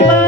Bye.